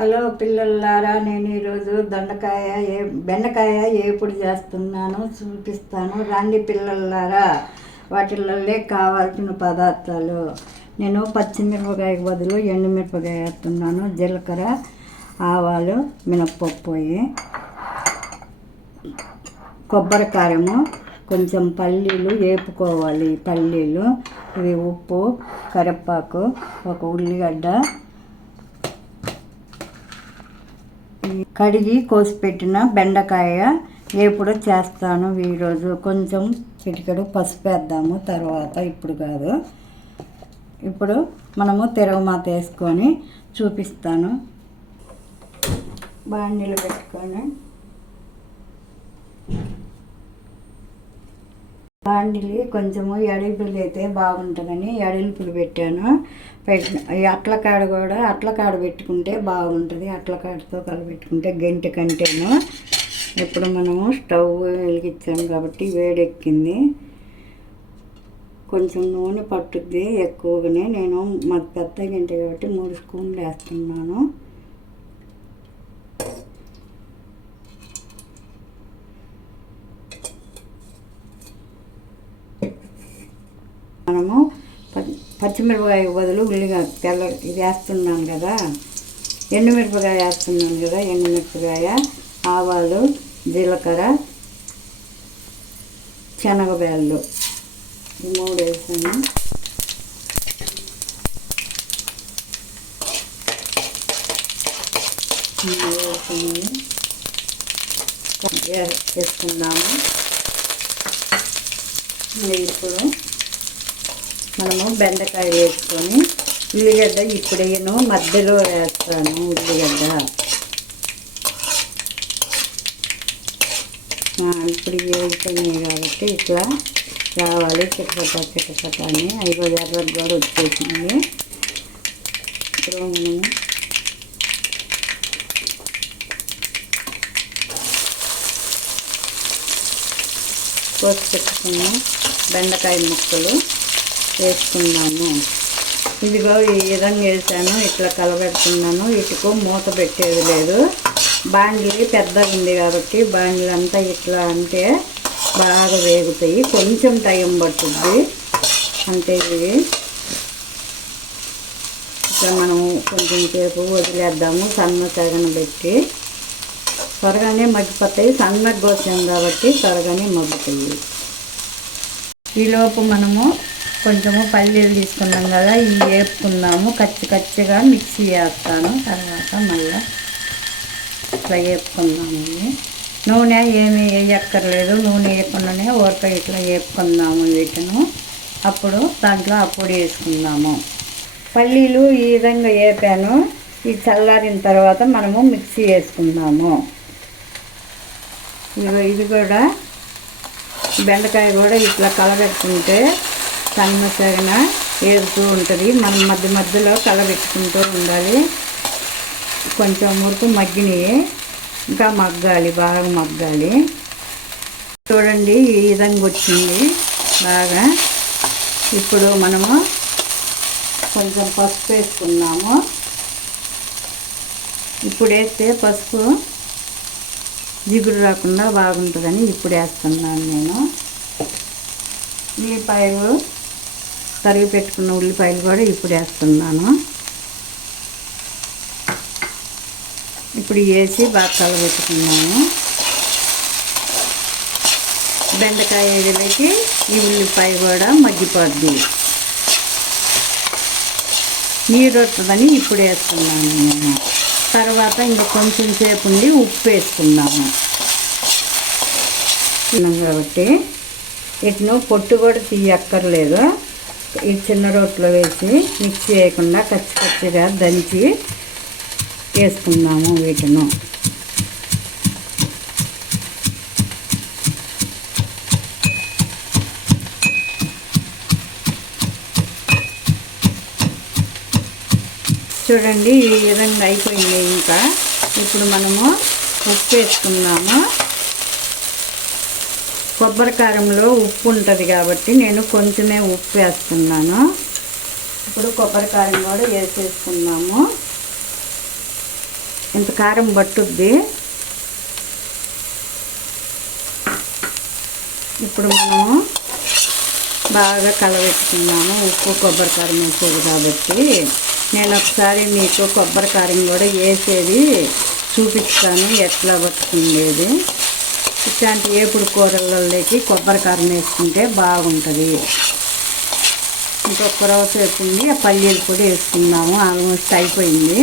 Hello పిల్లలారా, నేను ఈరోజు బెండకాయ ఏపుడు చేస్తున్నాను చూపిస్తాను. రండి పిల్లలారా. వాటిల్లో కావాల్సిన పదార్థాలు: నేను పచ్చిమిరపకాయ బదులు ఎండుమిరపకాయ వేస్తున్నాను. జీలకర్ర, ఆవాలు, మినప్పప్పు, కొబ్బరి కారము, కొంచెం పల్లీలు వేపుకోవాలి. పల్లీలు, ఇవి ఉప్పు, కరివేపాకు, ఒక ఉల్లిగడ్డ, కడిగి కోసి పెట్టిన బెండకాయ ఎప్పుడు చేస్తాను ఈరోజు. కొంచెం చిటికెడు పసుపు వేద్దాము తర్వాత, ఇప్పుడు కాదు. ఇప్పుడు మనము తిరగమాత వేసుకొని చూపిస్తాను. బాండీలు పెట్టుకొని బాండీలు కొంచెము ఎడల్పులు అయితే బాగుంటుందని ఎడల్పులు పెట్టాను. అట్లకాడ పెట్టుకుంటే బాగుంటుంది. అట్లకాడతో కలిపెట్టుకుంటే గంట కంటేను. ఇప్పుడు మనము స్టవ్ వెలిగించాము కాబట్టి వేడెక్కింది. కొంచెం నూనె పట్టుద్ది ఎక్కువగానే. నేను మాకు పెద్ద గంట కాబట్టి 3 స్పూన్లు వేస్తున్నాను. మనము పచ్చిమిరపకాయ బదులు తెల్ల ఇది వేస్తున్నాను కదా, ఎండుమిరపకాయ వేస్తున్నాను కదా. ఎండుమిరపకాయ, ఆవాలు, జీలకర్ర, శనగబేళ్ళు, ఈ 3 వేసాను. వేసుకుందాము. ఇప్పుడు మనము బెండకాయ వేసుకొని ఉల్లిగడ్డ ఇప్పుడేను మధ్యలో వేస్తాను. ఉల్లిగడ్డ ఇప్పుడు వేసుకున్నాయి కాబట్టి ఇట్లా రావాలి. చిటపట అని 5 ఎర్రలు కూడా వచ్చేసింది. ఇప్పుడు మనము కోసి పెట్టుకున్న బెండకాయ ముక్కలు వేసుకున్నాము. ఇదిగో ఈ విధంగా వేసాను. ఇట్లా కలబెడుతున్నాను. ఇటుకు మూత పెట్టేది లేదు. బాండీ పెద్దగా ఉంది కాబట్టి బాండీలు అంతా ఇట్లా అంటే బాగా వేగుతాయి. కొంచెం టైం పట్టుద్ది అంటే ఇవి ఇట్లా మనం కొంచెం సేపు వదిలేద్దాము. సన్న సగన పెట్టి త్వరగానే మగ్గిపోతాయి. సన్నగా కోసాం కాబట్టి త్వరగానే మగ్గుతాయి. ఈలోపు మనము కొంచెము పల్లీలు తీసుకున్నాం కదా, ఇవి వేపుకుందాము. కచ్చిగా మిక్సీ వేస్తాను. తర్వాత మళ్ళీ ఇట్లా వేపుకుందాము. నూనె ఏమీ వేయక్కర్లేదు. నూనె వేయకుండానే ఊరక ఇట్లా వేపుకుందాము వీటిను. అప్పుడు దాంట్లో అప్పుడు వేసుకుందాము. పల్లీలు ఈ విధంగా వేపాను. ఇది చల్లారిన తర్వాత మనము మిక్సీ వేసుకుందాము. ఇది కూడా బెండకాయ కూడా ఇట్లా కలబెట్టుకుంటే సన్నసరిన వేగుతూ ఉంటుంది. మనం మధ్యలో కలబెట్టుకుంటూ ఉండాలి. కొంచెం వరకు మగ్గినవి ఇంకా మగ్గాలి, బాగా మగ్గాలి. చూడండి ఈ విధంగా వచ్చింది బాగా. ఇప్పుడు మనము కొంచెం పసుపు వేసుకున్నాము. ఇప్పుడు వేస్తే పసుపు జిగురు రాకుండా బాగుంటుందని ఇప్పుడు వేస్తున్నాను నేను. ఉల్లిపాయలు, తరిగి పెట్టుకున్న ఉల్లిపాయలు కూడా ఇప్పుడు వేస్తున్నాను. ఇప్పుడు వేసి బాగా కలబెట్టుకున్నాము. బెండకాయ వేసి ఈ ఉల్లిపాయ కూడా మగ్గిపోద్ది. నీరు వస్తుందని ఇప్పుడు వేస్తున్నాను నేను. తర్వాత ఇంకా కొంచెం సేపు ఉండి ఉప్పు వేసుకున్నాము కాబట్టి వీటిని పొట్టు కూడా తీయక్కర్లేదు. ఈ చిన్న రోట్లో వేసి మిక్సీ వేయకుండా కచ్చిగా దంచి వేసుకున్నాము వీటిని. చూడండి ఈ విధంగా అయిపోయింది. ఇంకా ఇప్పుడు మనము ఉప్పు వేసుకున్నాము. కొబ్బరి కారంలో ఉప్పు ఉంటుంది కాబట్టి నేను కొంచెమే ఉప్పు వేస్తున్నాను. ఇప్పుడు కొబ్బరి కారం కూడా వేసేసుకున్నాము. ఇంత కారం పట్టుద్ది. ఇప్పుడు మనము బాగా కలబెట్టుకున్నాము. ఉప్పు కొబ్బరి కారం వేసేది కాబట్టి నేను ఒకసారి మీకు కొబ్బరి కారం కూడా వేసేది చూపిస్తాను, ఎట్లా పట్టుకుండేది. ఇట్లాంటి ఏపుడు కూరలలోకి కొబ్బరి కారం వేసుకుంటే బాగుంటుంది. ఇంకొక రోజు వేసుకుంది పల్లీలు కూడా వేసుకున్నాము. ఆల్మోస్ట్ అయిపోయింది.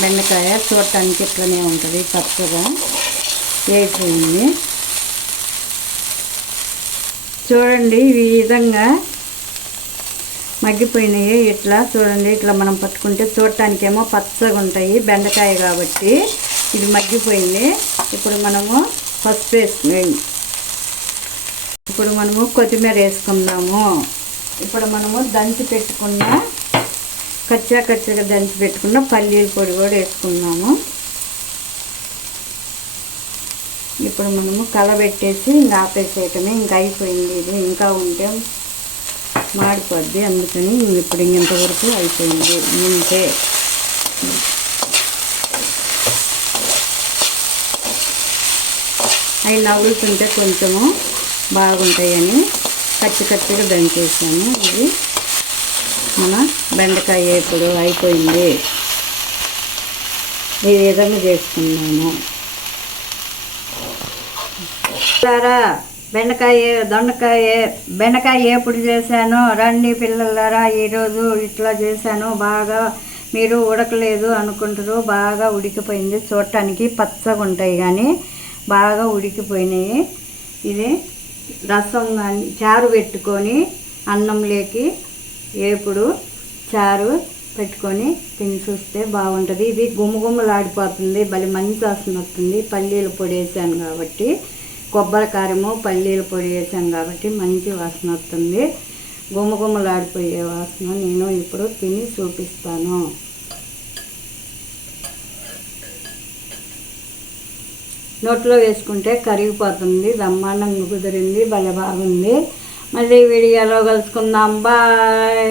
బెండకాయ చూడటానికి ఇట్లనే ఉంటుంది, పచ్చగా వేగిపోయింది. చూడండి ఈ విధంగా మగ్గిపోయినాయి. ఇట్లా చూడండి, ఇట్లా మనం పట్టుకుంటే చూడటానికేమో పచ్చగా ఉంటాయి, బెండకాయ కాబట్టి ఇది మగ్గిపోయింది. ఇప్పుడు మనము పసుపు వేసుకుని ఇప్పుడు మనము కొత్తిమీర వేసుకుందాము. ఇప్పుడు మనము దంచి పెట్టుకున్న కచ్చగా దంచి పెట్టుకున్న పల్లీల పొడి కూడా వేసుకున్నాము. ఇప్పుడు మనము కలబెట్టేసి ఇంకా ఆపేసేయటమే. ఇంకా అయిపోయింది. ఇది ఇంకా ఉంటే మాడిపోద్ది, అందుకని ఇప్పుడు ఇంతవరకు అయిపోయింది. ఇంతే. అవి నవ్వులుతుంటే కొంచెము బాగుంటాయని కచ్చిగా దంచేసాను. ఇది మన బెండకాయ ఇప్పుడు అయిపోయింది. ఈ విధంగా చేసుకున్నాము. బెండకాయ ఎప్పుడు చేశాను రండి పిల్లలారా. ఈరోజు ఇట్లా చేశాను. బాగా మీరు ఉడకలేదు అనుకుంటారు, బాగా ఉడికిపోయింది. చూడటానికి పచ్చగా ఉంటాయి కానీ బాగా ఉడికిపోయినాయి. ఇది రసం కానీ చారు పెట్టుకొని అన్నంలోకి ఏపుడు చారు పెట్టుకొని తిని చూస్తే బాగుంటుంది. ఇది గుమ్మలాడిపోతుంది, భలే మంచి వాసన వస్తుంది. పల్లీల పొడి వేసాను కాబట్టి, కొబ్బరి కారము పల్లీల పొడి వేసాను కాబట్టి మంచి వాసన వస్తుంది. గుమ్మలాడిపోయే వాసన నేను ఇప్పుడు తిని చూపిస్తాను. నోట్లో వేసుకుంటే కరిగిపోతుంది. బ్రహ్మాండంగా కుదిరింది, భలే బాగుంది. మళ్ళీ వీడియోలో కలుసుకుందాం. బాయ్.